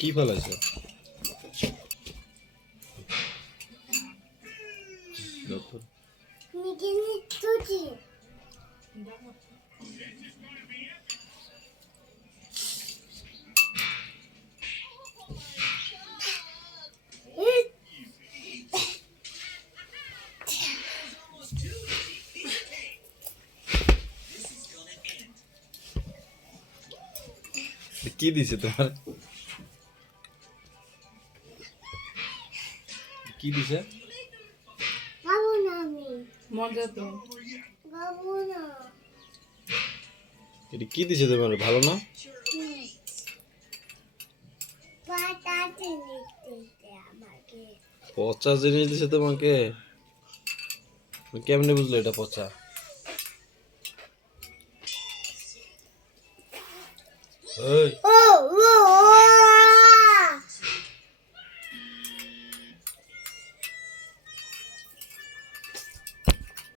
কি ফেলাইছে? কি দিছে তোমার? কি দিছে? মজা তো। এটা কি দিছে তোমার? ভালো না? পচা জিনিস দিছে তোমাকে? কেমনে বুঝলো এটা পচা? এই